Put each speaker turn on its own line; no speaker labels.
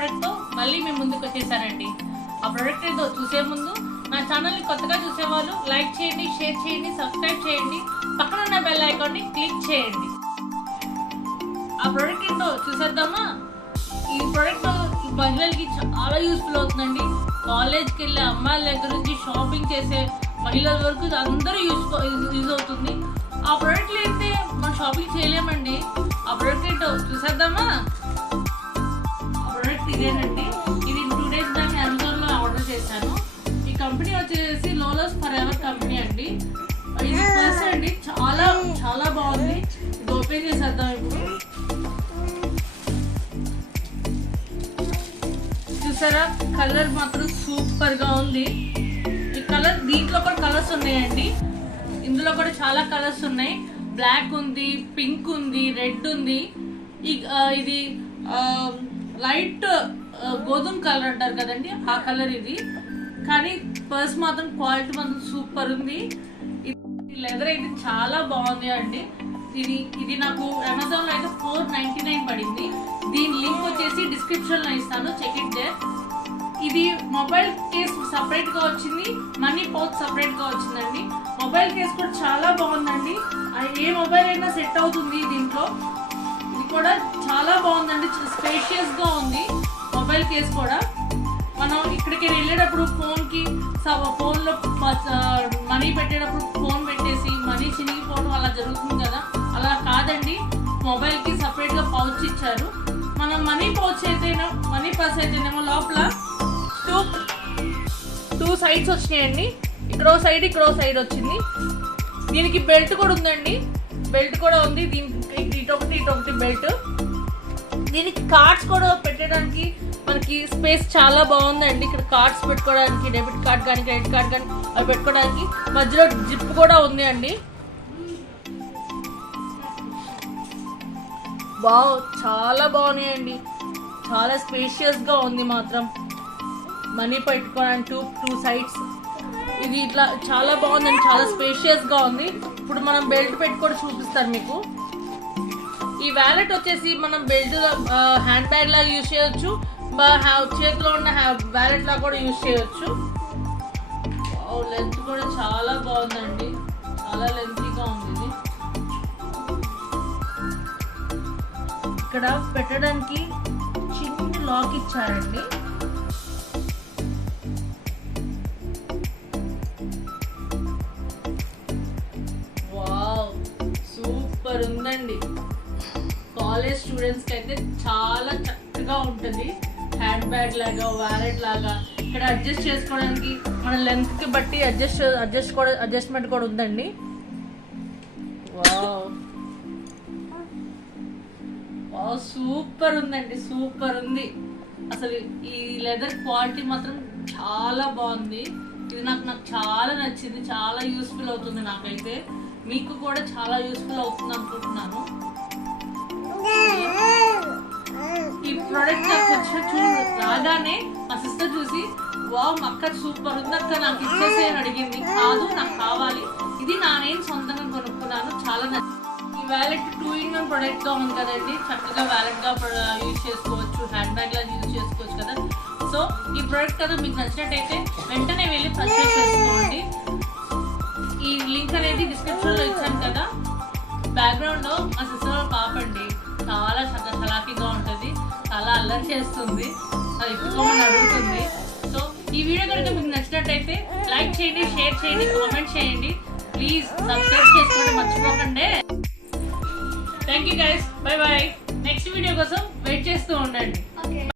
ప్రోడక్ట్తో మళ్ళీ మేము ముందుకు వచ్చేసారండి. ఆ ప్రోడక్ట్ ఏదో చూసే ముందు నా ఛానల్ని కొత్తగా చూసేవాళ్ళు లైక్ చేయండి షేర్ చేయండి సబ్స్క్రైబ్ చేయండి. పక్కన ఉన్న బెల్ ఐకాన్ని క్లిక్ చేయండి. ఆ ప్రోడక్ట్ ఏంటో చూసేద్దామా? ఈ ప్రోడక్ట్ మహిళలకి చాలా యూస్ఫుల్ అవుతుందండి. కాలేజ్కి వెళ్ళే అమ్మాయిల దగ్గర నుంచి షాపింగ్ చేసే మహిళల వరకు అందరూ యూస్ యూజ్ అవుతుంది. ఆ ప్రోడక్ట్ లేకపోతే మనం షాపింగ్ చేయలేమండి. ఆ ప్రోడక్ట్ ఏంటో చూసేద్దామా? చేశాను. ఈ కంపెనీ వచ్చేసి లోలస్ ఫర్ ఎవర్ కంపెనీ అండి. ఇది ప్లస్ అండి. చాలా చాలా బాగుంది. ఇది ఓపెన్ చేసేద్దాం ఇప్పుడు. చూసారా? కలర్ మాత్రం సూపర్గా ఉంది. ఈ కలర్ దీంట్లో కూడా కలర్స్ ఉన్నాయండి. ఇందులో కూడా చాలా కలర్స్ ఉన్నాయి. బ్లాక్ ఉంది పింక్ ఉంది రెడ్ ఉంది. ఇది లైట్ గోధుమ కలర్ అంటారు కదండి. ఆ కలర్ ఇది. కానీ పర్స్ మాత్రం క్వాలిటీ మాత్రం సూపర్ ఉంది. లెదర్ అయితే చాలా బాగుంది అండి. ఇది ఇది నాకు అమెజాన్లో అయితే ఫోర్ నైన్టీ నైన్ పడింది. దీని లింక్ వచ్చేసి డిస్క్రిప్షన్లో ఇస్తాను. చెక్ ఇట్ చే ఇది మొబైల్ కేస్ సపరేట్గా వచ్చింది. మనీ పౌచ్ సపరేట్గా వచ్చిందండి. మొబైల్ కేస్ కూడా చాలా బాగుందండి. ఏ మొబైల్ అయినా సెట్ అవుతుంది దీంట్లో. ఇది కూడా చాలా బాగుందండి. స్పేషియస్గా ఉంది. మొబైల్ కేస్ కూడా. మనం ఇక్కడికి వెళ్ళేటప్పుడు ఫోన్కి ఫోన్లో మనీ పెట్టేటప్పుడు ఫోన్ పెట్టేసి మనీ చినిగిపోవడం అలా జరుగుతుంది కదా. అలా కాదండి. మొబైల్కి సపరేట్గా పౌచ్ ఇచ్చారు. మనం మనీ పౌచ్ అయితేనే మనీ పర్స్ అయితేనేమో లోపల టూ టూ సైడ్స్ వచ్చినాయండి. ఇక్కడో సైడ్ ఇక్కడో సైడ్ వచ్చింది. దీనికి బెల్ట్ కూడా ఉందండి. బెల్ట్ కూడా ఉంది. దీనికి ఇటొకటి ఇటొకటి బెల్ట్ దీనికి కార్డ్స్ కూడా పెట్టడానికి మనకి స్పేస్ చాలా బాగుందండి. ఇక్కడ కార్డ్స్ పెట్టుకోవడానికి డెబిట్ కార్డ్ కానీ క్రెడిట్ కార్డ్ కానీ అవి పెట్టుకోవడానికి మధ్యలో జిప్ కూడా ఉంది అండి వావ్ చాలా బాగున్నాయండి. చాలా స్పేషియస్గా ఉంది మాత్రం. మనీ పెట్టుకోవడానికి టూ టూ సైడ్స్ ఇది ఇట్లా చాలా బాగుందండి. చాలా స్పేషియస్గా ఉంది. ఇప్పుడు మనం బెల్ట్ పెట్టుకొని చూపిస్తాను మీకు. ఈ వ్యాలెట్ వచ్చేసి మనం బెల్ట్ హ్యాండ్ బ్యాగ్ లాగా యూజ్ చేయొచ్చు. చేతిలో ఉన్న వ్యాలెట్ లాగా కూడా యూజ్ చేయొచ్చు. లెంత్ కూడా చాలా బాగుందండి. చాలా లెంతీగా ఉంది ఇది ఇక్కడ పెట్టడానికి చిన్న లాక్ ఇచ్చారండి. వావ్ సూపర్ ఉందండి. కాలేజ్ స్టూడెంట్స్కి అయితే చాలా చక్కగా ఉంటుంది. హ్యాండ్ బ్యాగ్ లాగా వాలెట్ లాగా ఇక్కడ అడ్జస్ట్ చేసుకోవడానికి మన లెంత్కి బట్టి అడ్జస్ట్ అడ్జస్ట్ కూడా అడ్జస్ట్మెంట్ కూడా ఉందండి. వావ్ వావ్ సూపర్ ఉందండి సూపర్ ఉంది. అసలు ఈ లెదర్ క్వాలిటీ మాత్రం చాలా బాగుంది. ఇది నాకు నాకు చాలా నచ్చింది చాలా యూస్ఫుల్ అవుతుంది నాకైతే. మీకు కూడా చాలా యూస్ఫుల్ అవుతుంది అనుకుంటున్నాను. రాగానే మా సిస్టర్ చూసి వావ్ అక్క సూపర్ ఉంది అక్క నాకు ఇచ్చేసి అని అడిగింది. కాదు నాకు కావాలి. ఇది నా నేను సొంతంగా కొనుక్కున్నాను. చాలా నచ్చింది. ఈ వ్యాలెట్ టూ ఇన్ వన్ ప్రొడక్ట్గా ఉంది కదండి. చక్కగా వ్యాలెట్గా యూజ్ చేసుకోవచ్చు. హ్యాండ్ బ్యాగ్ లా యూజ్ చేసుకోవచ్చు కదా. సో ఈ ప్రోడక్ట్ కదా మీకు నచ్చినట్టయితే వెంటనే వెళ్ళి పర్చేస్ చేసుకోండి. ఈ లింక్ అనేది డిస్క్రిప్షన్లో ఇచ్చాను కదా. బ్యాక్గ్రౌండ్లో మా సిస్టర్ పాపండి పాప అండి. చాలా చక్కగా చలాకీగా ఉంటుంది. చాలా అల్లరి చేస్తుంది. అది అడుగుతుంది సో ఈ వీడియో కనుక మీకు నచ్చినట్టయితే లైక్ చేయండి షేర్ చేయండి కామెంట్ చేయండి. ప్లీజ్ సబ్స్క్రైబ్ చేసుకోవడం మర్చిపోకండి. Thank you guys bye bye next video కోసం వెయిట్ చేస్తూ ఉండండి.